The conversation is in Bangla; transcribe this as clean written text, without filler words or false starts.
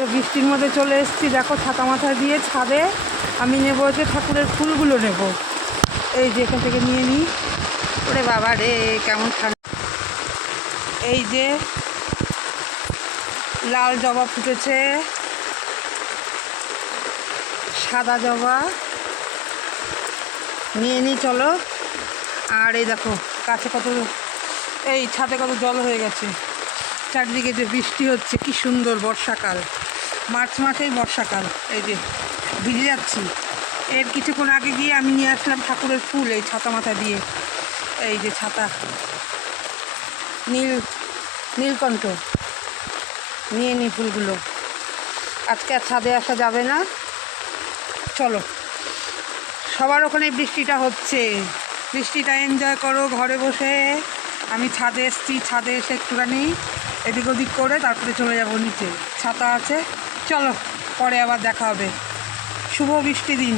তো বৃষ্টির মধ্যে চলে এসেছি, দেখো ছাতা মাথা দিয়ে ছাদে। আমি নেবো হচ্ছে ঠাকুরের ফুলগুলো নেব, এই যে এখান থেকে নিয়ে নিই। ওরে বাবা রে, কেমন ঠান্ডা! এই যে লাল জবা ফুটেছে, সাদা জবা নিয়ে নিই, চলো। আর এই দেখো কাছে কত, এই ছাদে কত জল হয়ে গেছে, চারিদিকে যে বৃষ্টি হচ্ছে, কি সুন্দর বর্ষাকাল, মার্চ মাসেই বর্ষাকাল। এই যে ভিজে যাচ্ছি। এর কিছুক্ষণ আগে গিয়ে আমি নিয়ে আসলাম ঠাকুরের ফুল, এই ছাতা মাথা দিয়ে। এই যে ছাতা, নীলকণ্ঠ, নিয়ে নিই ফুলগুলো। আজকে আর ছাদে আসা যাবে না, চলো। সবার ওখানে বৃষ্টিটা হচ্ছে, বৃষ্টিটা এনজয় করো ঘরে বসে। আমি ছাদে এসছি, ছাদে এসে একটুখানি এদিক ওদিক করে তারপরে চলে যাব নিচে, ছাতা আছে। চলো, পরে আবার দেখা হবে। শুভ বৃষ্টি দিন।